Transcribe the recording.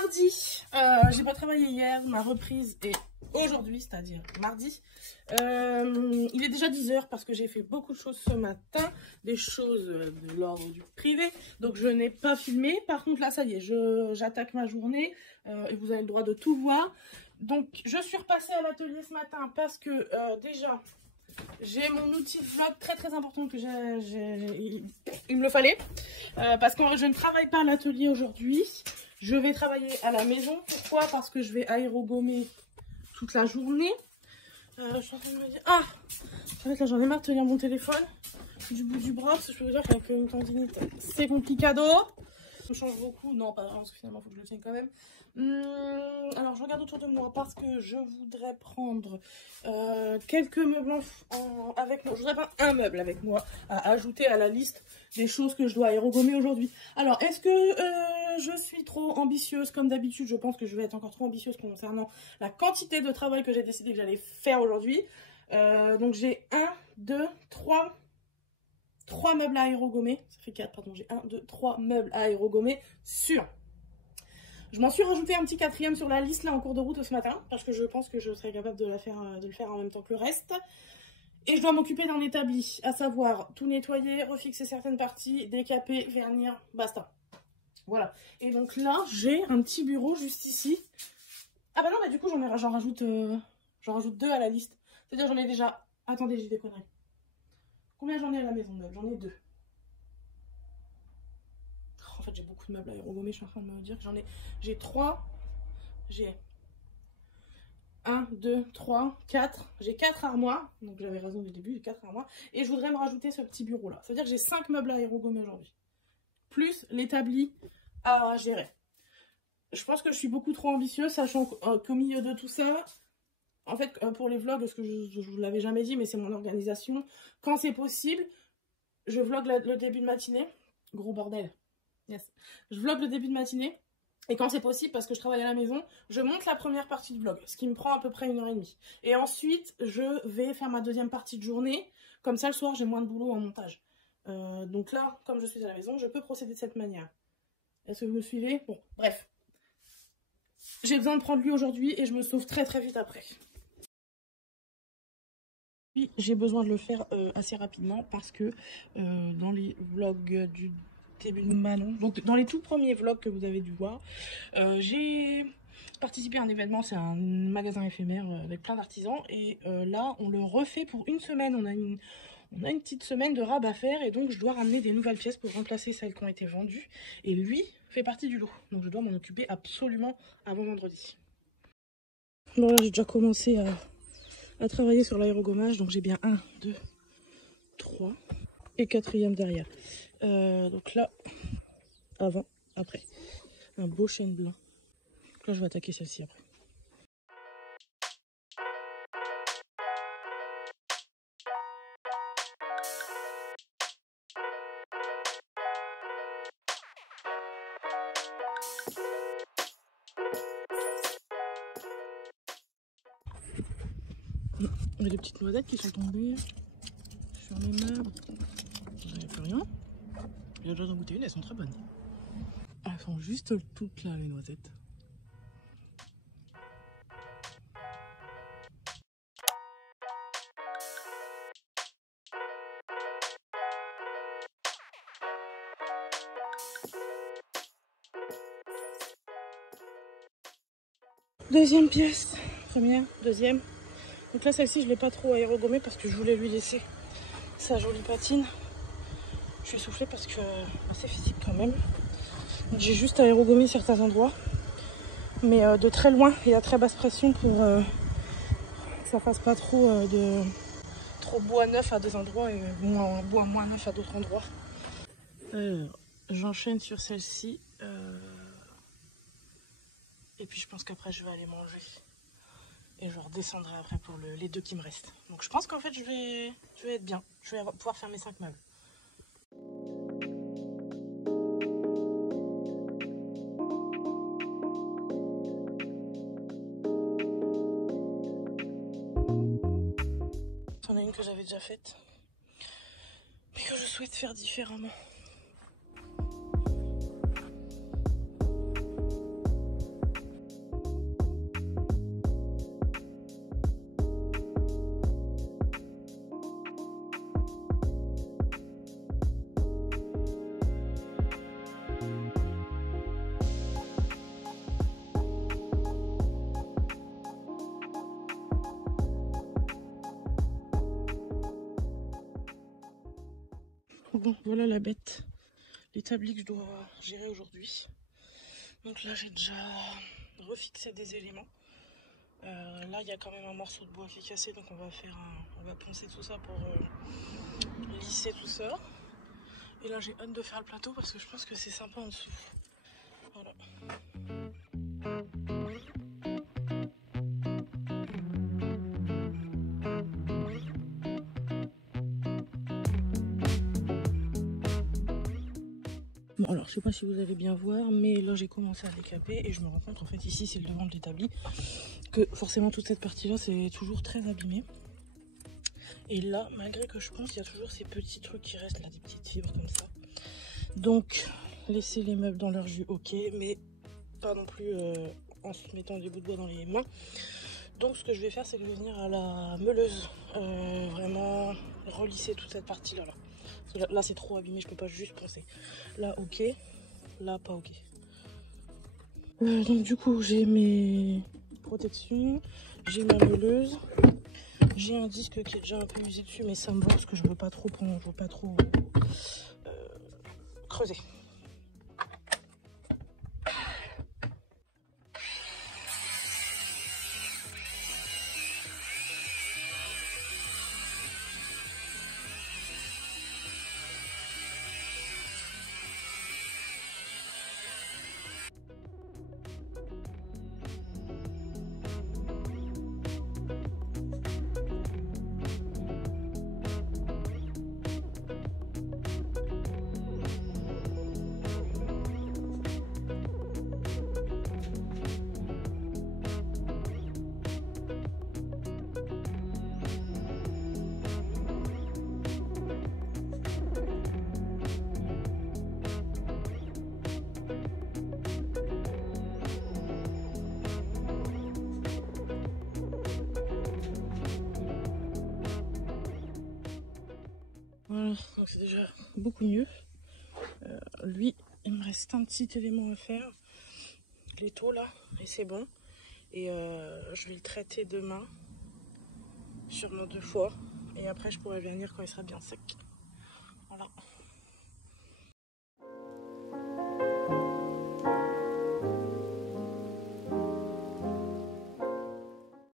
mardi. J'ai pas travaillé hier, ma reprise est aujourd'hui, c'est-à-dire mardi. Il est déjà 10 h parce que j'ai fait beaucoup de choses ce matin, des choses de l'ordre du privé, donc je n'ai pas filmé. Par contre là ça y est, j'attaque ma journée et vous avez le droit de tout voir. Donc je suis repassée à l'atelier ce matin parce que déjà j'ai mon outil vlog très important que il me le fallait parce que je ne travaille pas à l'atelier aujourd'hui, je vais travailler à la maison. Pourquoi? Parce que je vais aérogommer toute la journée. Je suis en train de me dire, ah, en fait là j'en ai marre de tenir mon téléphone du bout du bras parce que je peux vous dire qu'avec une tendinite c'est complicado. Ça change beaucoup, non pas vraiment parce que finalement il faut que je le tienne quand même. Alors je regarde autour de moi parce que je voudrais prendre quelques meubles avec moi. Je voudrais pas un meuble avec moi à ajouter à la liste des choses que je dois aérogommer aujourd'hui. Alors est-ce que je suis trop ambitieuse? Comme d'habitude je pense que je vais être encore trop ambitieuse concernant la quantité de travail que j'ai décidé que j'allais faire aujourd'hui. Donc j'ai 1, 2, 3 meubles à aérogommer. Ça fait 4, pardon, j'ai 1, 2, 3 meubles à aérogommer sûrs. Je m'en suis rajouté un petit 4e sur la liste là en cours de route ce matin parce que je pense que je serai capable de le faire en même temps que le reste. Et je dois m'occuper d'un établi, à savoir tout nettoyer, refixer certaines parties, décaper, vernir, basta. Voilà. Et donc là, j'ai un petit bureau juste ici. Ah bah non, mais du coup, j'en rajoute 2 à la liste. C'est-à-dire j'en ai déjà... Attendez, j'ai des conneries. Combien j'en ai à la maison neuve? J'en ai 2. En fait, j'ai beaucoup de meubles à aérogommer, je suis en train de me dire que j'ai 3, j'ai 1, 2, 3, 4, j'ai 4 armoires, donc j'avais raison du début, j'ai 4 armoires, et je voudrais me rajouter ce petit bureau là, c'est-à-dire que j'ai 5 meubles à aérogommer aujourd'hui, plus l'établi à gérer. Je pense que je suis beaucoup trop ambitieuse, sachant qu'au milieu de tout ça, en fait, pour les vlogs, parce que je vous l'avais jamais dit, mais c'est mon organisation, quand c'est possible, je vlog le début de matinée, gros bordel. Yes. Je vlog le début de matinée et quand c'est possible, parce que je travaille à la maison, je monte la première partie du vlog, ce qui me prend à peu près 1 h 30. Et ensuite, je vais faire ma deuxième partie de journée. Comme ça, le soir, j'ai moins de boulot en montage. Donc là, comme je suis à la maison, je peux procéder de cette manière. Est-ce que vous me suivez? Bon, bref. J'ai besoin de prendre lui aujourd'hui et je me sauve très vite après. Puis, j'ai besoin de le faire assez rapidement parce que dans les vlogs du début de Manon, donc dans les tout premiers vlogs que vous avez dû voir, j'ai participé à un événement, c'est un magasin éphémère avec plein d'artisans et là on le refait pour une semaine. On a une petite semaine de rabat à faire et donc je dois ramener des nouvelles pièces pour remplacer celles qui ont été vendues et lui fait partie du lot, donc je dois m'en occuper absolument avant vendredi. Bon là j'ai déjà commencé à travailler sur l'aérogommage, donc j'ai bien 1, 2, 3 et 4e derrière. Donc là, avant, après. Un beau chêne blanc. Donc là, je vais attaquer celle-ci après. Il y a des petites noisettes qui sont tombées sur les meubles. Il n'y a plus rien. J'ai déjà goûté une, elles sont très bonnes. Elles sont juste toutes là, les noisettes. Deuxième pièce. Première, deuxième. Donc là, celle-ci, je ne l'ai pas trop aérogommée parce que je voulais lui laisser sa jolie patine. Je suis essoufflée parce que c'est physique quand même. J'ai juste aérogommé certains endroits. Mais de très loin et à très basse pression pour que ça fasse pas trop bois neuf à des endroits et bois moins neuf à d'autres endroits. Alors, j'enchaîne sur celle-ci. Et puis je pense qu'après je vais aller manger. Et je redescendrai après pour les 2 qui me restent. Donc je pense qu'en fait je vais être bien. Je vais pouvoir faire mes 5 meubles. C'en est une que j'avais déjà faite. Mais que je souhaite faire différemment. Bon, voilà la bête. L'établi que je dois gérer aujourd'hui. Donc là, j'ai déjà refixé des éléments. Là, il y a quand même un morceau de bois qui est cassé, donc on va poncer tout ça pour lisser tout ça. Et là, j'ai hâte de faire le plateau parce que je pense que c'est sympa en dessous. Voilà. Bon, alors je sais pas si vous allez bien voir, mais là j'ai commencé à décaper et je me rends compte, en fait ici c'est le devant de l'établi, que forcément toute cette partie là c'est toujours très abîmé. Et là, malgré que je pense, il y a toujours ces petits trucs qui restent là, des petites fibres comme ça. Donc laisser les meubles dans leur jus, ok, mais pas non plus en se mettant des bouts de bois dans les mains. Donc ce que je vais faire, c'est que je vais venir à la meuleuse, vraiment relisser toute cette partie là. Là c'est trop abîmé, je peux pas juste poncer. Là ok, là pas ok. Donc du coup j'ai mes protections, j'ai ma meuleuse, j'ai un disque qui est déjà un peu usé dessus, mais ça me va parce que je veux pas trop creuser. Voilà, donc c'est déjà beaucoup mieux. Lui, il me reste un petit élément à faire, l'étau là, et c'est bon. Et je vais le traiter demain, sûrement 2 fois. Et après, je pourrai venir quand il sera bien sec. Voilà.